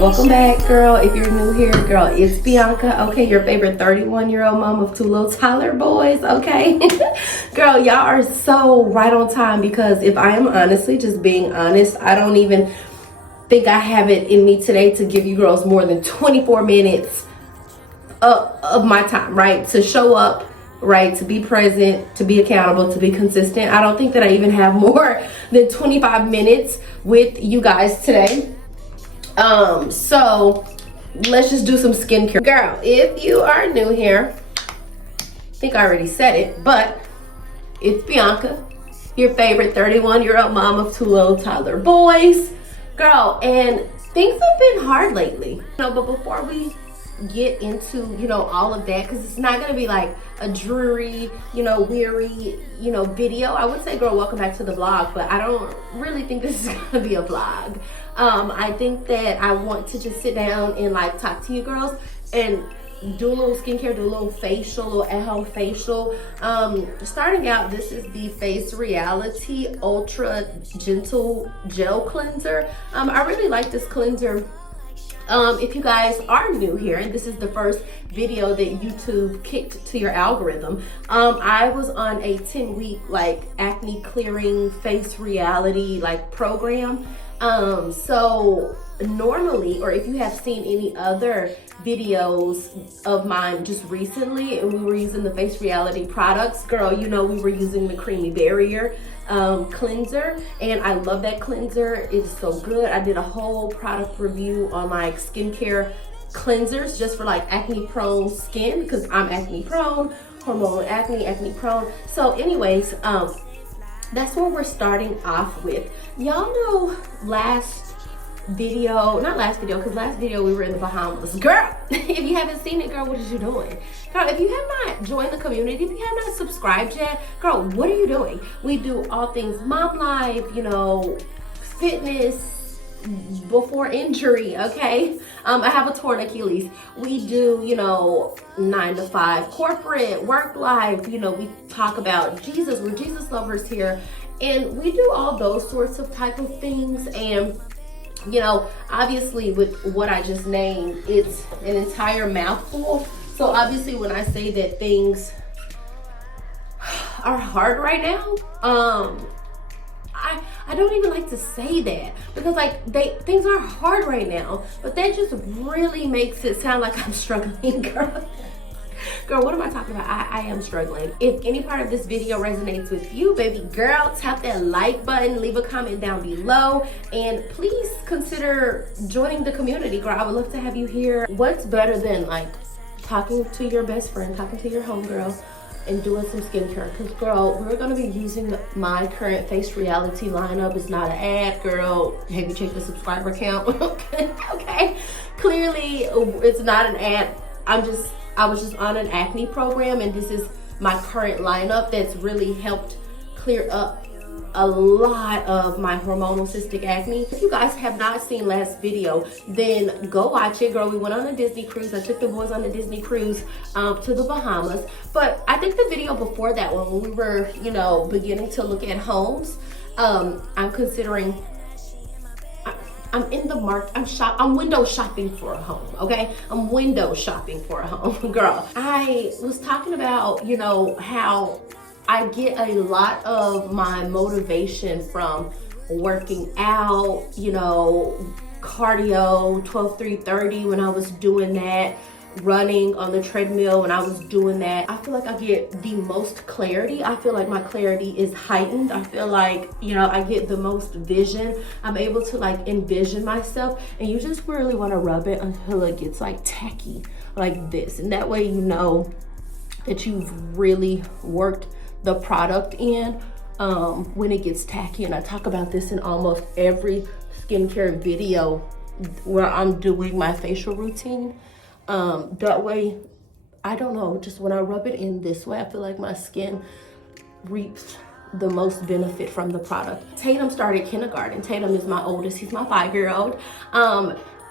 Welcome back, girl. If you're new here, girl, it's Bianca, okay? Your favorite 31-year-old mom of two little toddler boys, okay? Girl, y'all are so right on time because if I am honestly just being honest, I don't even think I have it in me today to give you girls more than 24 minutes of my time, right? To show up, right? To be present, to be accountable, to be consistent. I don't think that I even have more than 25 minutes with you guys today. So let's just do some skincare. Girl, if you are new here, I think I already said it, but it's Bianca, your favorite 31-year-old mom of two little toddler boys. Girl, and things have been hard lately. But before we get into, all of that, because it's not going to be like a dreary, weary, video. I would say, girl, welcome back to the vlog, but I don't really think this is going to be a vlog. I think that I want to just sit down and like talk to you girls and do a little skincare, do a little facial, a little at-home facial. Starting out, this is the Face Reality Ultra Gentle Gel Cleanser. I really like this cleanser. If you guys are new here and this is the first video that YouTube kicked to your algorithm, I was on a 10-week like acne clearing Face Reality like program. So normally, or if you have seen any other videos of mine just recently and we were using the Face Reality products, girl, we were using the Creamy Barrier cleanser, and I love that cleanser. It's so good. I did a whole product review on like skincare cleansers just for like acne prone skin because I'm acne prone, hormonal acne prone. So anyways, that's what we're starting off with. Y'all know last video we were in the Bahamas. Girl, if you haven't seen it, girl, what is you doing? Girl, if you have not joined the community, if you have not subscribed yet, girl, what are you doing? We do all things mom life, fitness before injury, okay? I have a torn Achilles. We do, 9 to 5 corporate work life. We talk about Jesus. We're Jesus lovers here, and we do all those sorts of type of things. And obviously with what I just named, it's an entire mouthful. So obviously when I say that things are hard right now, I don't even like to say that because things are hard right now, but that just really makes it sound like I'm struggling, girl. Girl, what am I talking about? I am struggling. If any part of this video resonates with you, baby girl, tap that like button, leave a comment down below, and please consider joining the community, girl. I would love to have you here. What's better than like talking to your best friend, talking to your homegirl, and doing some skincare? Because girl, we're gonna be using my current Face Reality lineup. It's not an ad, girl. Have you checked the subscriber count? Okay. Clearly, it's not an ad. I was just on an acne program, and this is my current lineup that's really helped clear up a lot of my hormonal cystic acne. If you guys have not seen last video, then go watch it, girl. We went on a Disney cruise. I took the boys on a Disney cruise to the Bahamas. But I think the video before that one, when we were, beginning to look at homes, I'm considering, I'm in the market. I'm window shopping for a home, okay? I'm window shopping for a home, girl. I was talking about, how I get a lot of my motivation from working out, cardio, 12-3-30 when I was doing that, running on the treadmill when I was doing that. I feel like I get the most clarity. I feel like my clarity is heightened. I feel like, I get the most vision. I'm able to like envision myself, and you just really want to rub it until it gets like tacky like this. And that way that you've really worked the product in when it gets tacky. And I talk about this in almost every skincare video where I'm doing my facial routine. That way, I don't know, just when I rub it in this way, I feel like my skin reaps the most benefit from the product. Tatum started kindergarten. Tatum is my oldest. He's my 5-year-old.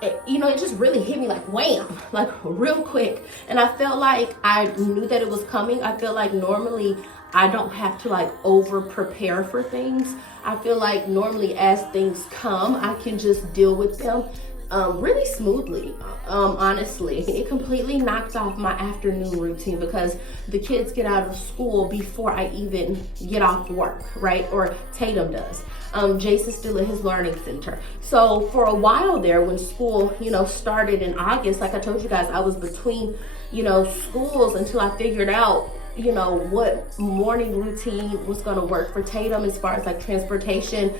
It just really hit me like wham, like real quick. And I felt like I knew that it was coming. I feel like normally I don't have to like over prepare for things. I feel like normally as things come, I can just deal with them really smoothly. Honestly, it completely knocked off my afternoon routine because the kids get out of school before I even get off work, right? Or Tatum does. Jace is still at his learning center. So for a while there, when school, started in August, like I told you guys, I was between, schools until I figured out, what morning routine was going to work for Tatum as far as like transportation,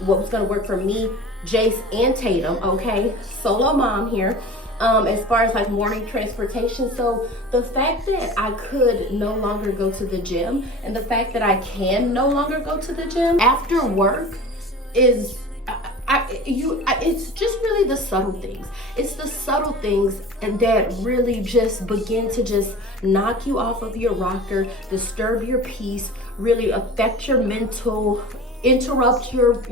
what was going to work for me, Jace, and Tatum. Okay, solo mom here. As far as like morning transportation. So the fact that I could no longer go to the gym, and the fact that I can no longer go to the gym after work is it's just really the subtle things. It's the subtle things that really just begin to just knock you off of your rocker, disturb your peace, really affect your mental, interrupt your,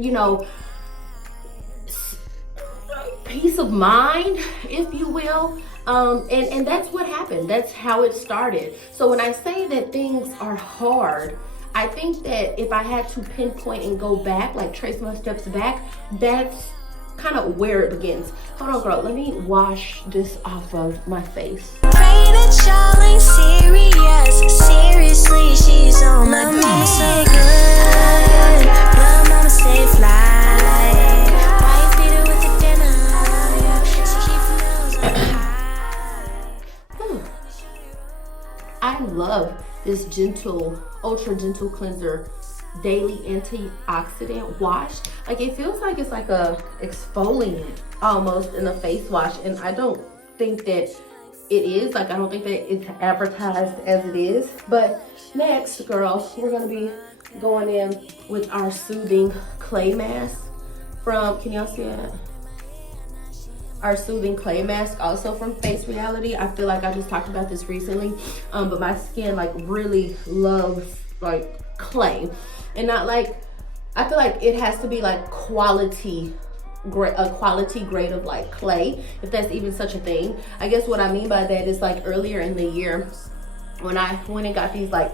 peace of mind, if you will. And that's what happened. That's how it started. So when I say that things are hard, I think that if I had to pinpoint and go back, like trace my steps back, that's kind of where it begins. Hold on, girl. Let me wash this off of my face. Pray that y'all ain't serious. Seriously, she's on my mind. Mama say good, but mama say fly. Why you feed her with the dinner? She keep her nose high. I love this gentle, ultra gentle cleanser daily antioxidant wash. Like, it feels like it's like a exfoliant almost in a face wash, and I don't think that it is. Like, I don't think that it's advertised as it is. But next, girls, we're gonna be going in with our soothing clay mask from, can y'all see it? Our soothing clay mask, also from Face Reality. I feel like I just talked about this recently, but my skin like really loves like clay, and not like, I feel like it has to be like quality grade of like clay, if that's even such a thing. I guess what I mean by that is like earlier in the year when I went and got these like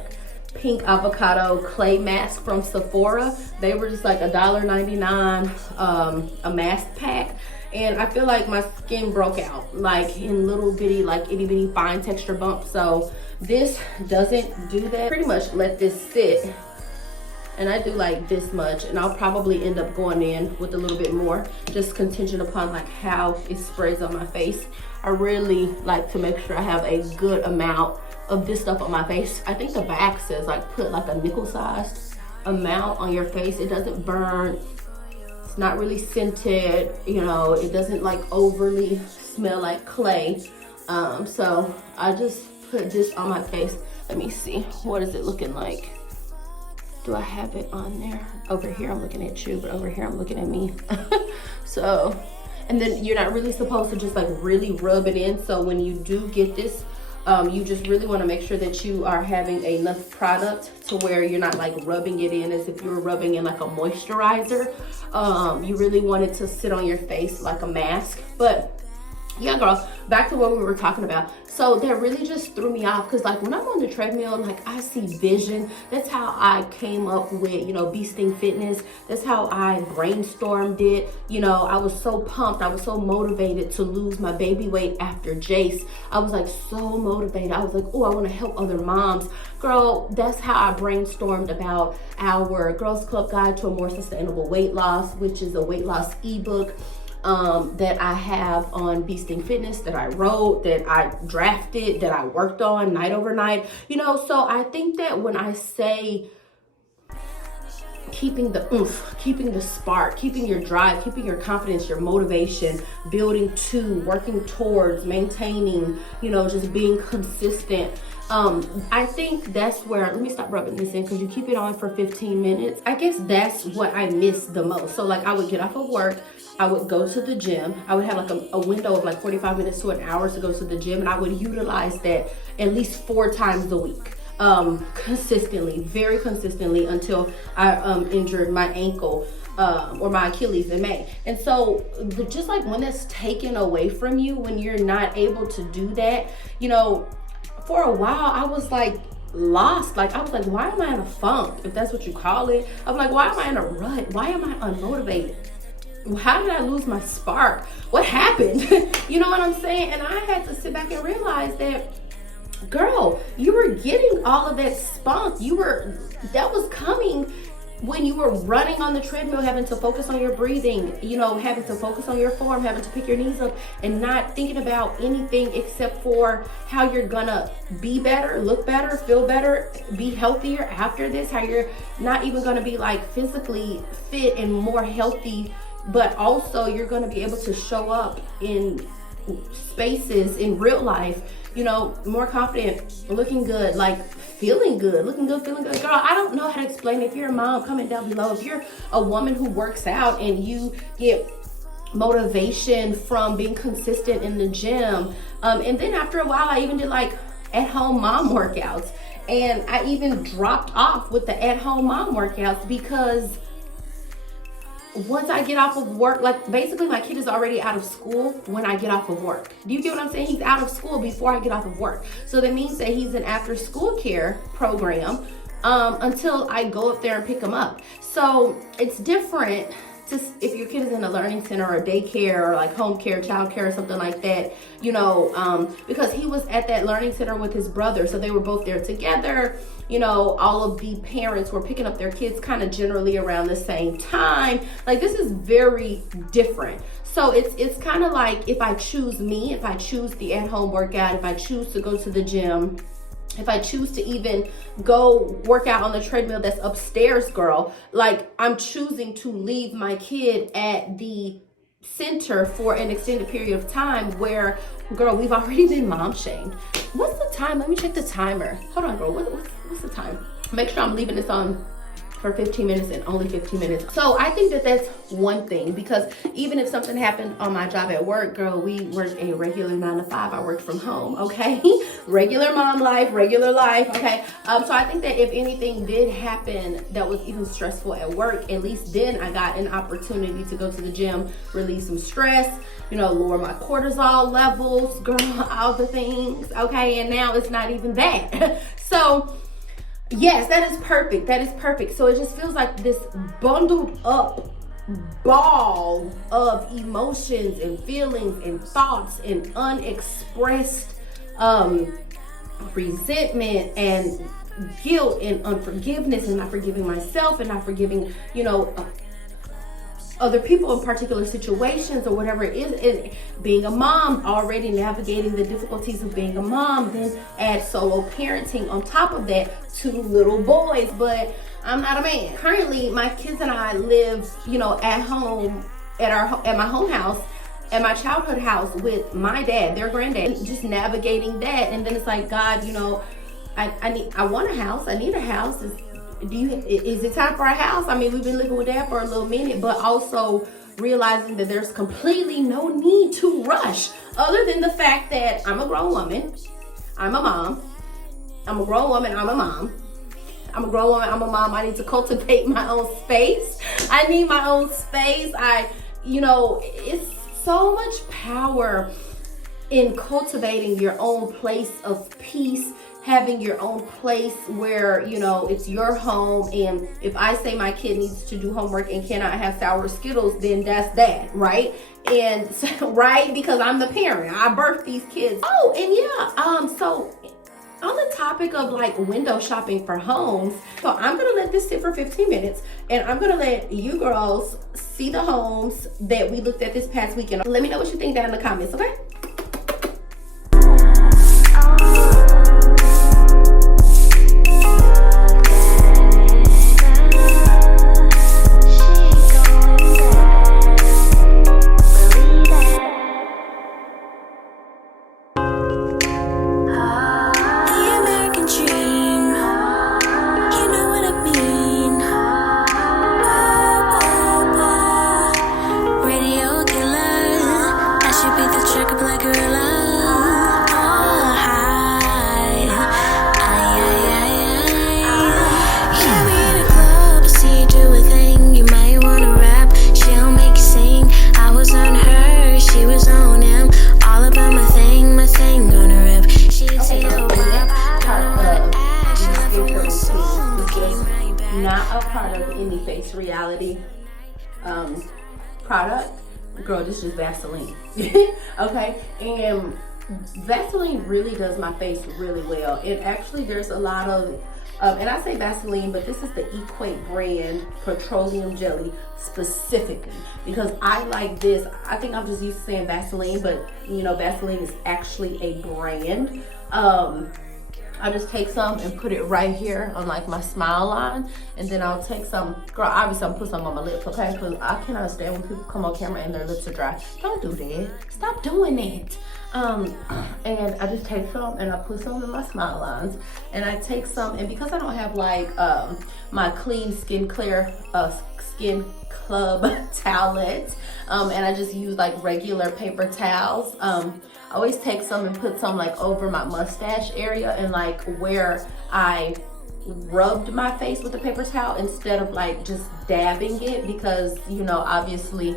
pink avocado clay masks from Sephora. They were just like $1.99 a mask pack. And I feel like my skin broke out like in little bitty, like itty bitty fine texture bumps. So this doesn't do that. Pretty much let this sit, and I do like this much, and I'll probably end up going in with a little bit more, just contingent upon like how it sprays on my face. I really like to make sure I have a good amount of this stuff on my face. I think the back says like put like a nickel-sized amount on your face. It doesn't burn. It's not really scented, it doesn't like overly smell like clay. So I just put this on my face. Let me see, what is it looking like? Do I have it on there? Over here I'm looking at you, but over here I'm looking at me. So, and then you're not really supposed to just like really rub it in. So when you do get this, you just really want to make sure that you are having enough product to where you're not like rubbing it in as if you were rubbing in like a moisturizer. You really want it to sit on your face like a mask. But yeah, girl, back to what we were talking about. So that really just threw me off, because like when I'm on the treadmill, like I see vision. That's how I came up with, Bee Sting Fitness. That's how I brainstormed it. I was so pumped. I was so motivated to lose my baby weight after Jace. I was like so motivated. I was like, oh, I want to help other moms. Girl, that's how I brainstormed about our Girls Club Guide to a More Sustainable Weight Loss, which is a weight loss ebook that I have on Bee Sting Fitness, that I wrote, that I drafted, that I worked on night over night. So I think that when I say keeping the oomph, keeping the spark, keeping your drive, keeping your confidence, your motivation, building to, working towards, maintaining, just being consistent. I think that's where, let me stop rubbing this in because you keep it on for 15 minutes. I guess that's what I miss the most. So like I would get off of work, I would go to the gym. I would have like a window of like 45 minutes to an hour to go to the gym, and I would utilize that at least 4 times a week. Consistently, very consistently, until I injured my ankle or my Achilles in May. And so just like when that's taken away from you, when you're not able to do that, for a while I was like lost. Like I was like, why am I in a funk, if that's what you call it? I was like, why am I in a rut? Why am I unmotivated? how did I lose my spark? What happened? You know what I'm saying? And I had to sit back and realize that, girl, you were getting all of that spunk. That was coming when you were running on the treadmill, having to focus on your breathing, you know, having to focus on your form, having to pick your knees up, and not thinking about anything except for how you're gonna be better, look better, feel better, be healthier after this, how you're not even gonna be like physically fit and more healthy, but also you're gonna be able to show up in spaces in real life, you know, more confident, looking good, like feeling good, looking good, feeling good. Girl, I don't know how to explain it. If you're a mom, comment down below. If you're a woman who works out and you get motivation from being consistent in the gym, and then after a while, I even did like at-home mom workouts, and I even dropped off with the at-home mom workouts because once I get off of work, like basically my kid is already out of school when I get off of work. Do you get what I'm saying? He's out of school before I get off of work. So that means that he's an after school care program until I go up there and pick him up. So it's different to, if your kid is in a learning center or a daycare or like home care, child care or something like that, you know, because he was at that learning center with his brother. So they were both there together. You know, all of the parents were picking up their kids kind of generally around the same time. Like, this is very different. So it's kind of like, if I choose me, if I choose the at-home workout, if I choose to go to the gym, if I choose to even go work out on the treadmill that's upstairs, girl, like I'm choosing to leave my kid at the center for an extended period of time where, girl, we've already been mom shamed. What's the time? Let me check the timer. Hold on, girl. What's the time? Make sure I'm leaving this on for 15 minutes and only 15 minutes. So I think that that's one thing, because even if something happened on my job at work, girl, we work a regular 9 to 5. I work from home, okay? Regular mom life, regular life, okay? So I think that if anything did happen that was even stressful at work, at least then I got an opportunity to go to the gym, release some stress, you know, lower my cortisol levels, girl, all the things, okay? And now it's not even that. So yes, that is perfect. That is perfect. So it just feels like this bundled up ball of emotions and feelings and thoughts and unexpressed resentment and guilt and unforgiveness, and not forgiving myself and not forgiving, you know, other people in particular situations or whatever it is. And being a mom, already navigating the difficulties of being a mom, then add solo parenting on top of that, 2 little boys, but I'm not a man. Currently, my kids and I live, you know, at home, at my home house, at my childhood house with my dad, their granddad, and just navigating that. And then it's like, God, you know, I want a house. I need a house. Is it time for a house? I mean, we've been living with dad for a little minute, but also realizing that there's completely no need to rush, other than the fact that I'm a grown woman, I'm a mom, I'm a grown woman, I'm a mom, I'm a grown woman, I'm a mom. I need to cultivate my own space. I need my own space. You know, it's so much power in cultivating your own place of peace, having your own place where, you know, it's your home. And if I say my kid needs to do homework and cannot have sour Skittles, then that's that, right? And right, because I'm the parent, I birthed these kids. Oh, and yeah, so on the topic of like window shopping for homes, so I'm gonna let this sit for 15 minutes and I'm gonna let you girls see the homes that we looked at this past weekend. Let me know what you think down in the comments, okay? Like girl, this is Vaseline. Okay, and Vaseline really does my face really well. And actually there's a lot of and I say Vaseline, but this is the Equate brand petroleum jelly specifically, because I like this. I think I'm just used to saying Vaseline, but you know, Vaseline is actually a brand. I just take some and put it right here on like my smile line, and then I'll take some, girl, obviously I'm put some on my lips, okay? Because I cannot stand when people come on camera and their lips are dry. Don't do that. Stop doing that. And I just take some and I put some in my smile lines, and I take some, and because I don't have like my clean skin club towelette, and I just use like regular paper towels, I always take some and put some like over my mustache area and like where I rubbed my face with a paper towel instead of like just dabbing it, because you know, obviously,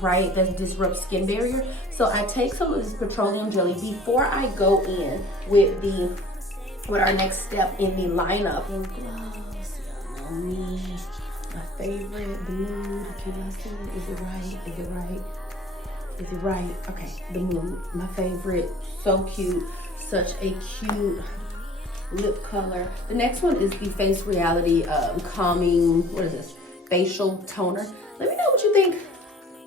right, that disrupts skin barrier. So I take some of this petroleum jelly before I go in with our next step in the lineup. And gloves, you know me, my favorite, the mood. Can y'all see it? Is it right? Is it right? Is it right? Okay, the mood, my favorite, so cute, such a cute lip color. The next one is the Face Reality calming, what is this, facial toner. Let me know what you think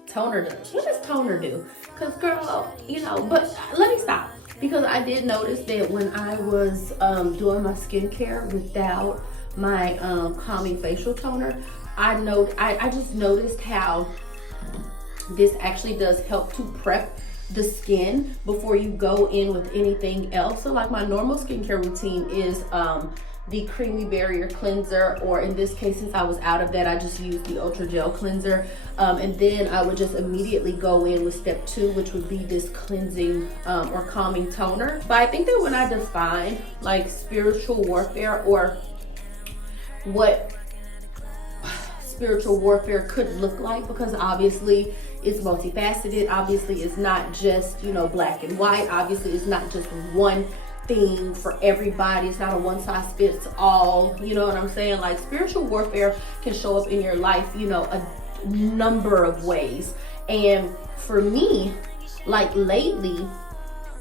toner does. What does toner do? Because girl, you know, but let me stop, because I did notice that when I was doing my skincare without my calming facial toner, I just noticed how this actually does help to prep the skin before you go in with anything else. So like my normal skincare routine is the creamy barrier cleanser, or in this case, since I was out of that, I just used the ultra gel cleanser, and then I would just immediately go in with step 2, which would be this cleansing or calming toner. But I think that when I define like spiritual warfare, or what spiritual warfare could look like, because obviously it's multifaceted, obviously it's not just, you know, black and white, obviously it's not just one thing for everybody, it's not a one size fits all, you know what I'm saying? Like spiritual warfare can show up in your life, you know, a number of ways. And for me, like lately,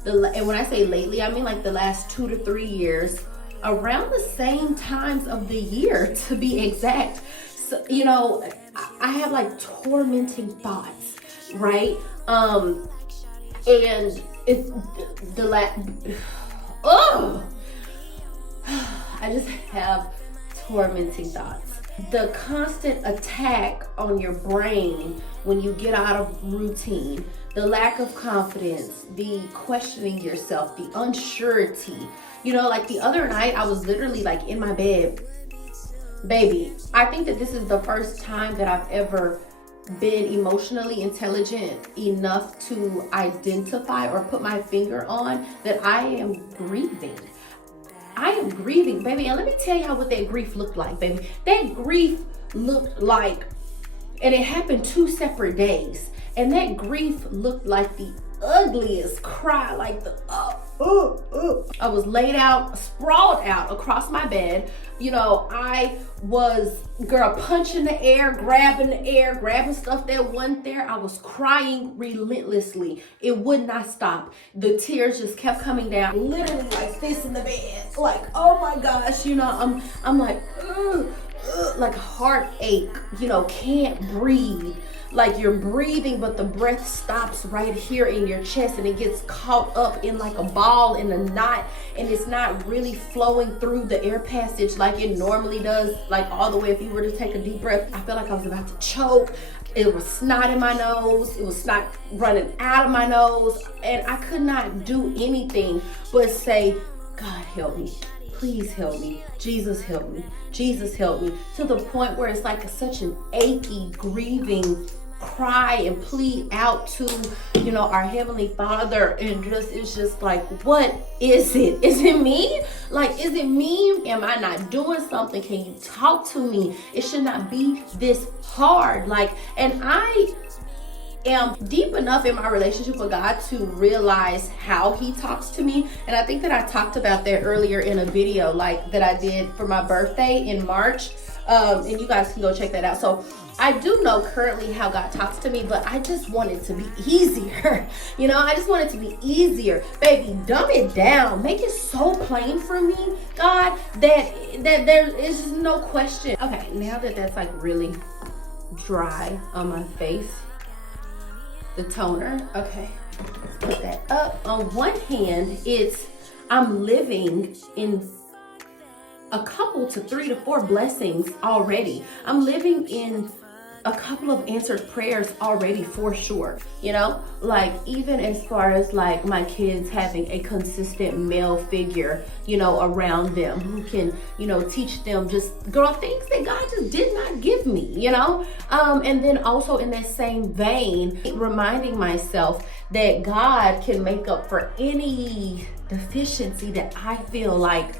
and when I say lately, I mean like the last 2 to 3 years, around the same times of the year to be exact. So, you know, I have like tormenting thoughts, right? And it's I just have tormenting thoughts. The constant attack on your brain when you get out of routine, the lack of confidence, the questioning yourself, the unsurety. You know, like the other night, I was literally like in my bed. Baby, I think that this is the first time that I've ever been emotionally intelligent enough to identify or put my finger on that I am grieving. I am grieving, baby. And let me tell y'all what that grief looked like, baby. That grief looked like, and it happened 2 separate days. And that grief looked like the ugliest cry, like the I was laid out, sprawled out across my bed. You know, I was, girl, punching the air, grabbing stuff that wasn't there. I was crying relentlessly. It would not stop. The tears just kept coming down, literally like this in the bed. Like, oh my gosh, you know, I'm like, like heartache, you know, can't breathe. Like you're breathing, but the breath stops right here in your chest, and it gets caught up in like a ball in a knot, and it's not really flowing through the air passage like it normally does, like all the way. If you were to take a deep breath, I felt like I was about to choke. It was snot in my nose. It was snot running out of my nose, and I could not do anything but say, God help me. Please help me. Jesus help me. Jesus help me. To the point where it's like such an achy, grieving cry and plead out to, you know, our Heavenly Father, and just, it's just like, what is it? Is it me? Like, is it me? Am I not doing something? Can you talk to me? It should not be this hard. Like, and I am deep enough in my relationship with God to realize how He talks to me. And I think that I talked about that earlier in a video like that I did for my birthday in March. And you guys can go check that out. So I do know currently how God talks to me, but I just want it to be easier. You know, I just want it to be easier. Baby, dumb it down. Make it so plain for me, God, that there is just no question. Okay, now that that's like really dry on my face, the toner, okay, let's put that up. On one hand, I'm living in a couple to 3 to 4 blessings already. I'm living in a couple of answered prayers already, for sure. You know, like even as far as like my kids having a consistent male figure, you know, around them who can, you know, teach them just girl things that God just did not give me, you know. And then also in that same vein, reminding myself that God can make up for any deficiency that I feel like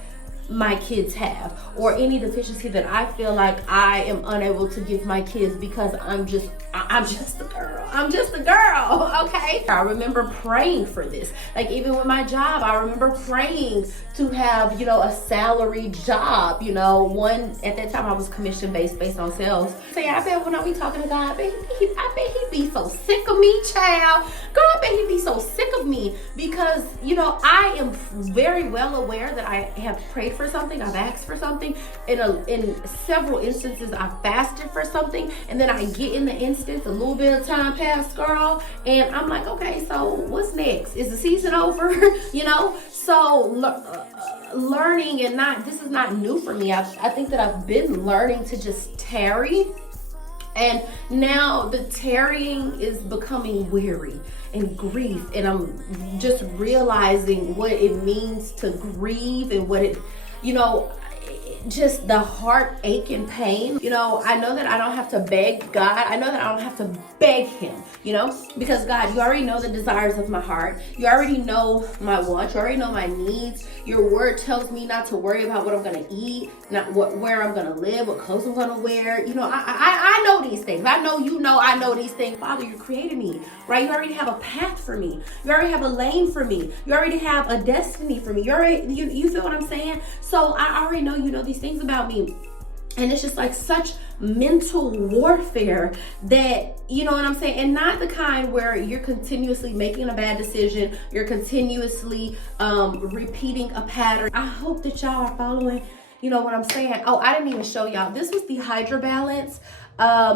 my kids have, or any deficiency that I feel like I am unable to give my kids because I'm just a girl. I'm just a girl, okay? I remember praying for this. Like even with my job, I remember praying to have, you know, a salaried job, you know, one at that time I was commission based on sales. Say, I bet when I be talking to God, I bet he be so sick of me, child. Girl, I bet he be so sick of me because, you know, I am very well aware that I have prayed for something, I've asked for something. In several instances, I fasted for something, and then I get in the instance, a little bit of time passed, girl, and I'm like, okay, so what's next? Is the season over? You know? So learning, and this is not new for me. I think that I've been learning to just tarry. And now the tarrying is becoming weary and grief, and I'm just realizing what it means to grieve and what it, you know, just the heartache and pain. You know, I know that I don't have to beg God. I know that I don't have to beg him, you know, because God, you already know the desires of my heart. You already know my wants. You already know my needs. Your word tells me not to worry about what I'm going to eat, not where I'm going to live, what clothes I'm going to wear. You know, I know these things. I know, you know, I know these things. Father, you created me, right? You already have a path for me. You already have a lane for me. You already have a destiny for me. You feel what I'm saying? So I already know, you know, these things about me. And it's just like such mental warfare that, you know what I'm saying? And not the kind where you're continuously making a bad decision. You're continuously repeating a pattern. I hope that y'all are following, you know what I'm saying? Oh, I didn't even show y'all. This was the Hydra Balance.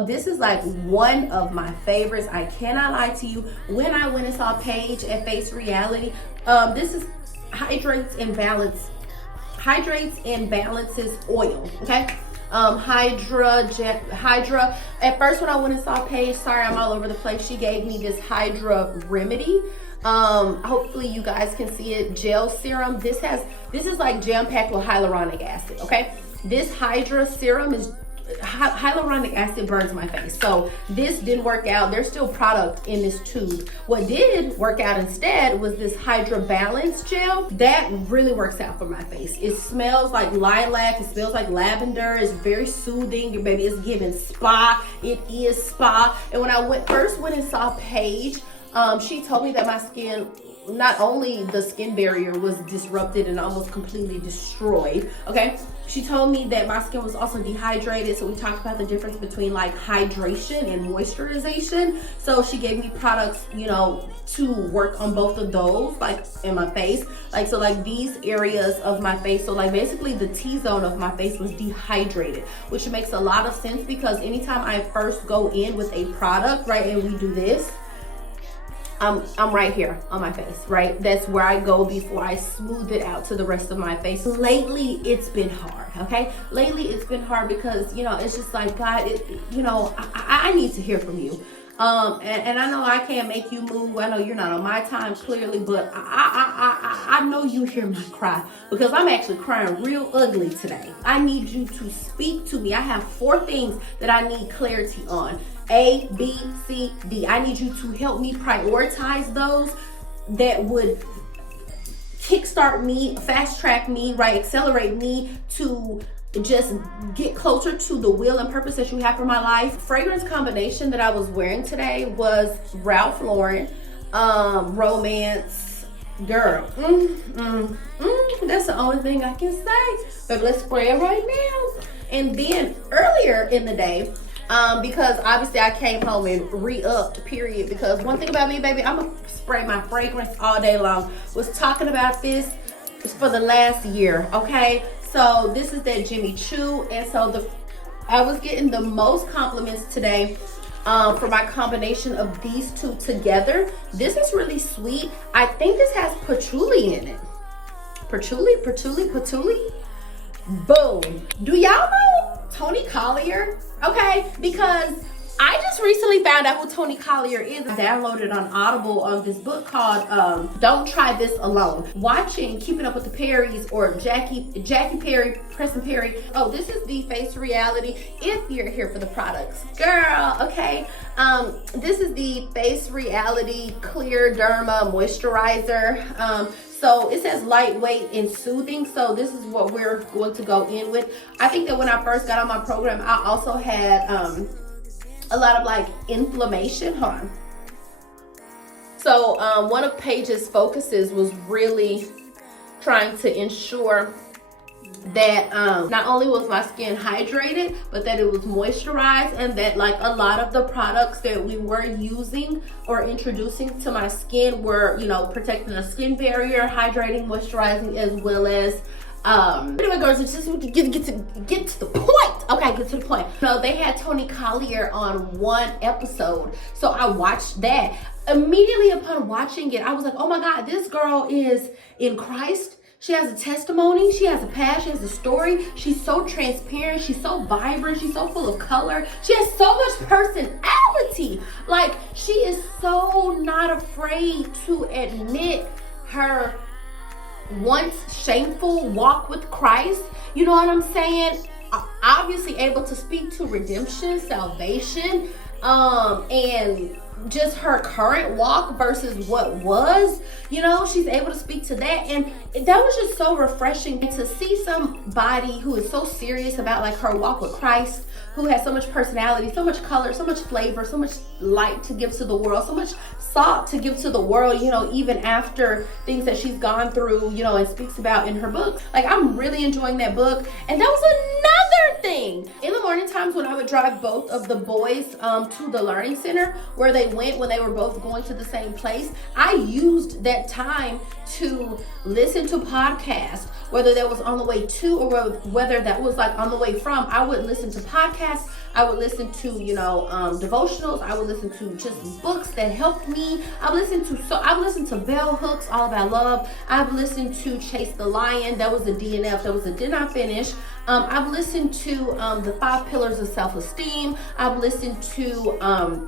This is like one of my favorites. I cannot lie to you. When I went and saw Paige at Face Reality, this is Hydrates and Balances oil, okay? Hydra. At first when I went and saw Paige, sorry I'm all over the place, she gave me this Hydra remedy. Hopefully you guys can see it. Gel serum. This is like jam-packed with hyaluronic acid, okay? This Hydra serum is hyaluronic acid burns my face, so this didn't work out. There's still product in this tube. What did work out instead was this Hydra Balance gel. That really works out for my face. It smells like lilac, it smells like lavender, it's very soothing. Your baby is giving spa. It is spa. And when I first went and saw Paige, she told me that my skin, not only the skin barrier was disrupted and almost completely destroyed, okay? She told me that my skin was also dehydrated, so we talked about the difference between like hydration and moisturization. So she gave me products, you know, to work on both of those, like in my face. Like, so like these areas of my face, so like basically the T-zone of my face was dehydrated, which makes a lot of sense because anytime I first go in with a product, right, and we do this, I'm right here on my face, right? That's where I go before I smooth it out to the rest of my face. Lately, it's been hard, okay? Lately, it's been hard because, you know, it's just like, God, you know, I need to hear from you. And I know I can't make you move. I know you're not on my time, clearly, but I know you hear my cry because I'm actually crying real ugly today. I need you to speak to me. I have 4 things that I need clarity on. A, B, C, D. I need you to help me prioritize those that would kickstart me, fast track me, right? Accelerate me to just get closer to the will and purpose that you have for my life. Fragrance combination that I was wearing today was Ralph Lauren, Romance, Girl, that's the only thing I can say. But let's spray it right now. And then earlier in the day, because obviously I came home and re-upped, period. Because one thing about me, baby, I'm gonna spray my fragrance all day long. Was talking about this for the last year, okay? So this is that Jimmy Choo, and so I was getting the most compliments today for my combination of these two together. This is really sweet. I think this has patchouli in it. Patchouli. Boom. Do y'all know Toni Collier? Okay, because I just recently found out who Toni Collier is. I downloaded on Audible on this book called Don't Try This Alone. Watching Keeping Up with the Perrys or Jackie Perry, Preston Perry. Oh, this is the Face Reality if you're here for the products. Girl, okay. This is the Face Reality Clear Derma Moisturizer. So it says lightweight and soothing. So this is what we're going to go in with. I think that when I first got on my program, I also had a lot of like inflammation. Hold on. So one of Paige's focuses was really trying to ensure that not only was my skin hydrated, but that it was moisturized, and that like a lot of the products that we were using or introducing to my skin were, you know, protecting the skin barrier, hydrating, moisturizing, as well as anyway, girls, it's just get to the point. Okay, get to the point. So they had Toni Collier on one episode, so I watched that. Immediately upon watching it, I was like, oh my God, this girl is in Christ. She has a testimony, she has a past, she has a story. She's so transparent, she's so vibrant, she's so full of color. She has so much personality. Like, she is so not afraid to admit her once shameful walk with Christ. You know what I'm saying? Obviously able to speak to redemption, salvation, and just her current walk versus what was, you know, she's able to speak to that. And that was just so refreshing to see somebody who is so serious about like her walk with Christ, who has so much personality, so much color, so much flavor, so much light to give to the world, so much salt to give to the world, you know, even after things that she's gone through, you know, and speaks about in her book. Like, I'm really enjoying that book. And that was another thing. In the morning times when I would drive both of the boys to the learning center where they went when they were both going to the same place, I used that time to listen to podcasts, whether that was on the way to or whether that was like on the way from. I would listen to podcasts. I would listen to, you know, devotionals. I would listen to just books that helped me. I've listened to Bell Hooks, All About Love. I've listened to Chase the Lion. That was a DNF. That was a did not finish. I've listened to the 5 Pillars of Self-Esteem. I've listened to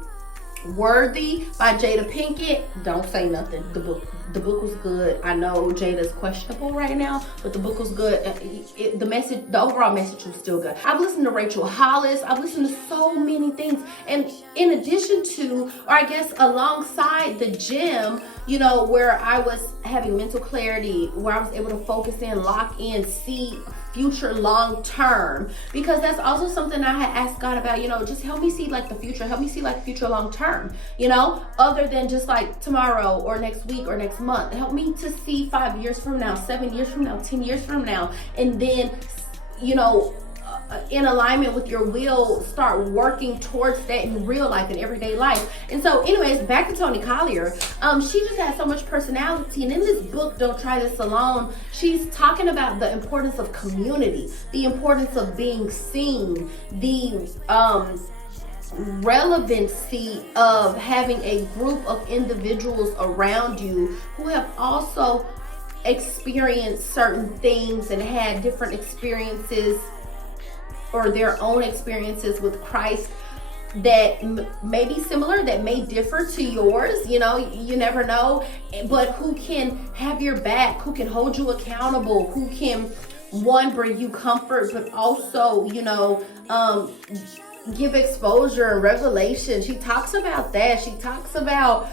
Worthy by Jada Pinkett. Don't say nothing. The book was good. I know Jada's questionable right now, but the book was good. The overall message was still good. I've listened to Rachel Hollis. I've listened to so many things. And in addition to, or I guess alongside the gym, you know, where I was having mental clarity, where I was able to focus in, lock in, see future long term, because that's also something I had asked God about, you know, just help me see like the future, help me see like future long term, you know, other than just like tomorrow or next week or next month. Help me to see 5 years from now, 7 years from now, 10 years from now, and then, you know, in alignment with your will, start working towards that in real life, in everyday life. And so anyways, back to Toni Collier. She just has so much personality, and in this book, Don't Try This Alone, she's talking about the importance of community, the importance of being seen, the relevancy of having a group of individuals around you who have also experienced certain things and had different experiences or their own experiences with Christ that may be similar, that may differ to yours, you know, you never know, but who can have your back, who can hold you accountable, who can, one, bring you comfort, but also, you know, give exposure and revelation. She talks about that. She talks about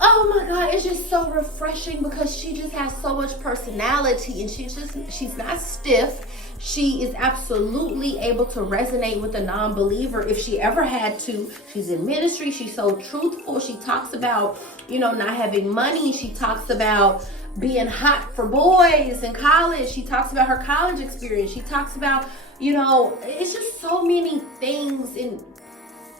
oh my God, it's just so refreshing because she just has so much personality, and she's not stiff. She is absolutely able to resonate with a non-believer if she ever had to. She's in ministry. She's so truthful. She talks about, not having money. She talks about being hot for boys in college. She talks about her college experience. She talks about, it's just so many things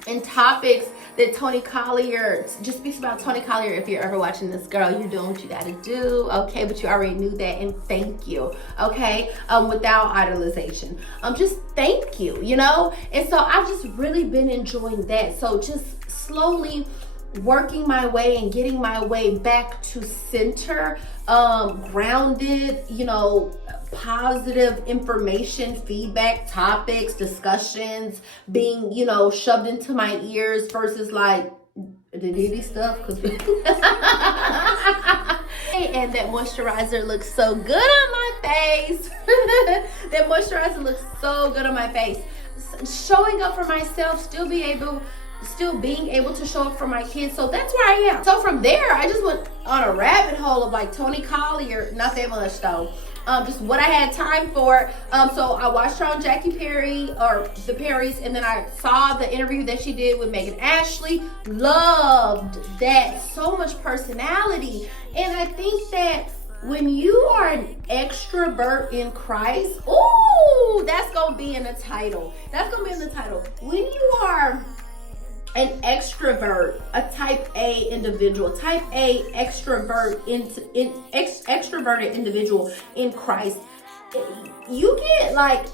and topics that Toni Collier just speaks about. Toni Collier, if you're ever watching this, girl, you're doing what you gotta do, okay? But you already knew that, and thank you, okay? Without idolization, just thank you, And so I've just really been enjoying that. So just slowly working my way and getting my way back to center, grounded, positive information, feedback, topics, discussions being, shoved into my ears versus like the nitty stuff. And that moisturizer looks so good on my face. That moisturizer looks so good on my face. Showing up for myself, still being able to show up for my kids. So that's where I am. So from there, I just went on a rabbit hole of like Toni Collier, not that much though. Just what I had time for. So I watched her on Jackie Perry, or the Perrys, and then I saw the interview that she did with Megan Ashley. Loved that. So much personality. And I think that when you are an extrovert in Christ, ooh, that's gonna be in the title. When you are an extrovert, a type A individual, type A extroverted individual in Christ, you get I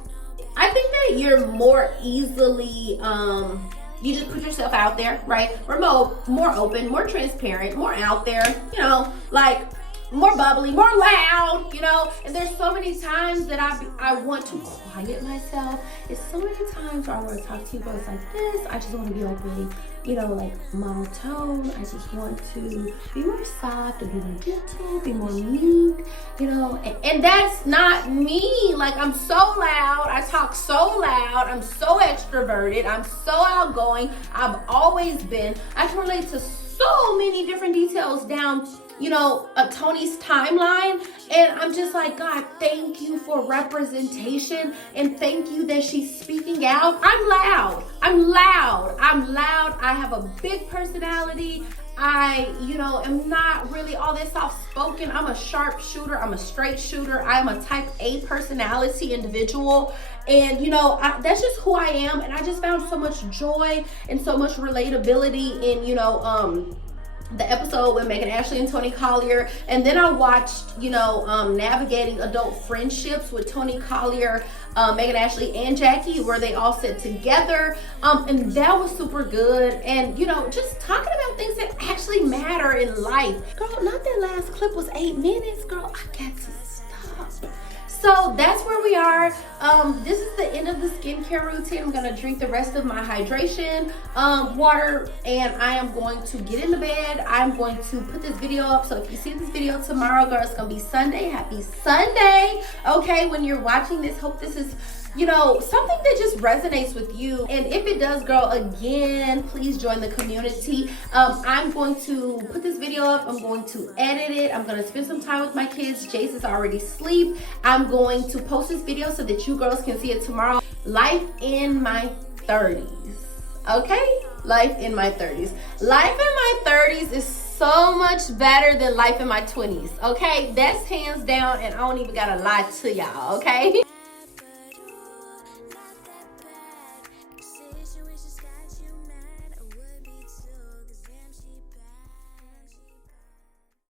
think that you're more easily, you just put yourself out there, right? Remote, more open, more transparent, more out there, more bubbly, more loud, and there's so many times that I want to quiet myself. It's so many times where I want to talk to you guys like this. I just want to be really, monotone. I just want to be more soft and be more gentle, be more meek, and that's not me. I'm so loud. I talk so loud. I'm so extroverted. I'm so outgoing. I've always been. I can relate to so many different details down Toni's timeline, and I'm just like, God, thank you for representation, and thank you that she's speaking out. I'm loud. I have a big personality. I, am not really all that soft-spoken. I'm a sharp shooter. I'm a straight shooter. I'm a type A personality individual. And, that's just who I am. And I just found so much joy and so much relatability in, the episode with Megan Ashley and Toni Collier. And then I watched, Navigating Adult Friendships with Toni Collier, Megan Ashley, and Jackie, where they all sit together. And that was super good. And, just talking about things that actually matter in life. Girl, not that last clip was 8 minutes, girl. I got to stop. So that's where we are. This is the end of the skincare routine. I'm gonna drink the rest of my hydration water, and I am going to get into bed. I'm going to put this video up. So if you see this video tomorrow, girl, it's gonna be Sunday. Happy Sunday. Okay, when you're watching this, hope this is something that just resonates with you. And if it does, girl, again, please join the community. I'm going to put this video up. I'm going to edit it. I'm going to spend some time with my kids. Jace is already asleep. I'm going to post this video so that you girls can see it tomorrow. Life in my 30s. Okay? Life in my 30s. Life in my 30s is so much better than life in my 20s. Okay? That's hands down, and I don't even gotta lie to y'all. Okay?